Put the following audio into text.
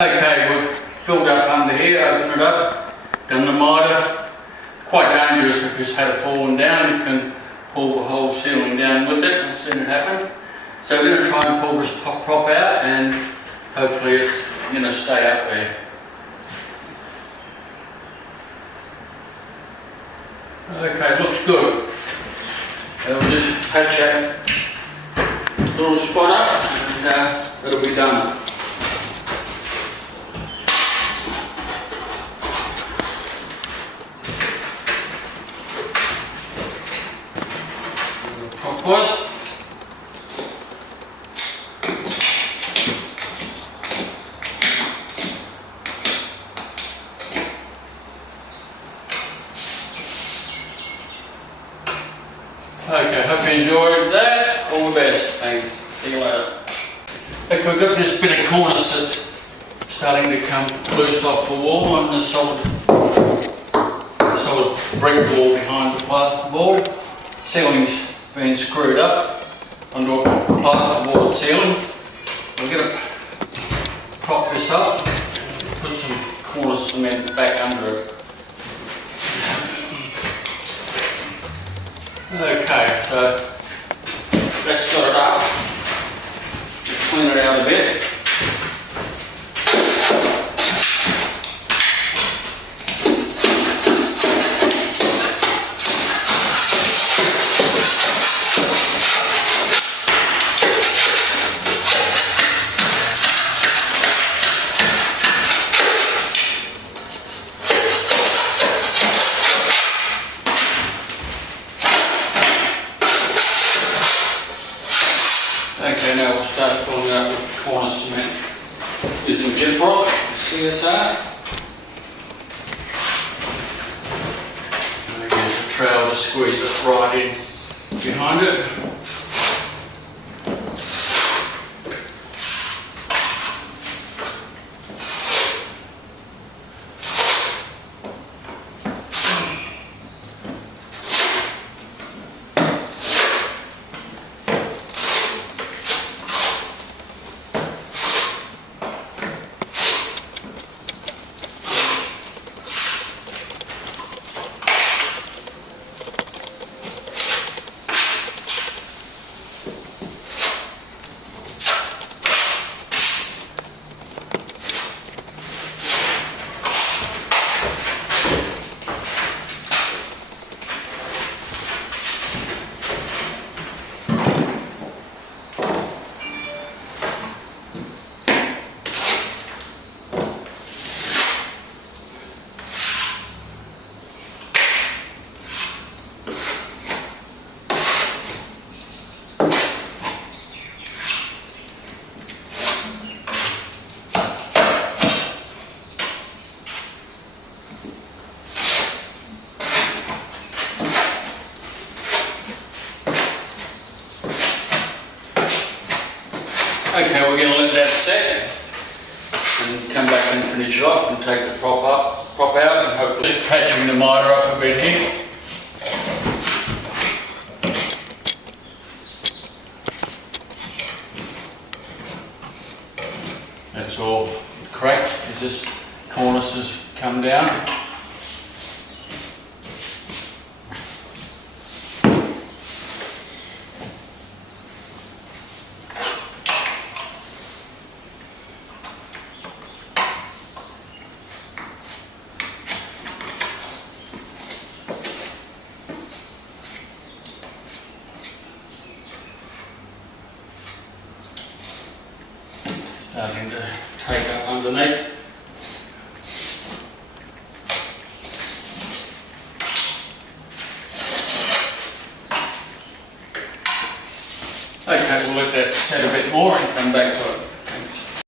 Okay, we've filled up under here, opened it up, done the miter. Quite dangerous if it's had it fallen down, you can pull the whole ceiling down with it. I've seen it happen. So we're going to try and pull this prop out and hopefully it's going to stay up there. Okay, looks good. We'll just patch that little spot up and it'll be done. Was. Okay, hope you enjoyed that. All the best. Thanks. See you later. Okay, we've got this bit of cornice that's starting to come loose off the wall and the solid brick wall behind the plaster board. Ceiling's been screwed up onto a plasterboard ceiling. We're going to prop this up, put some Cornice cement back under it. Okay, so that's got it up. Clean it out a bit. Okay, now we'll start filling it up with Cornice cement using Gyprock, CSR. And use a trowel to squeeze it right in behind it. Okay, we're going to let that set and come back and finish it off and take the prop out and hopefully patching the miter up a bit here. That's all cracked because this cornice has come down. Starting to take up underneath. Okay, we'll let that set a bit more and come back to it.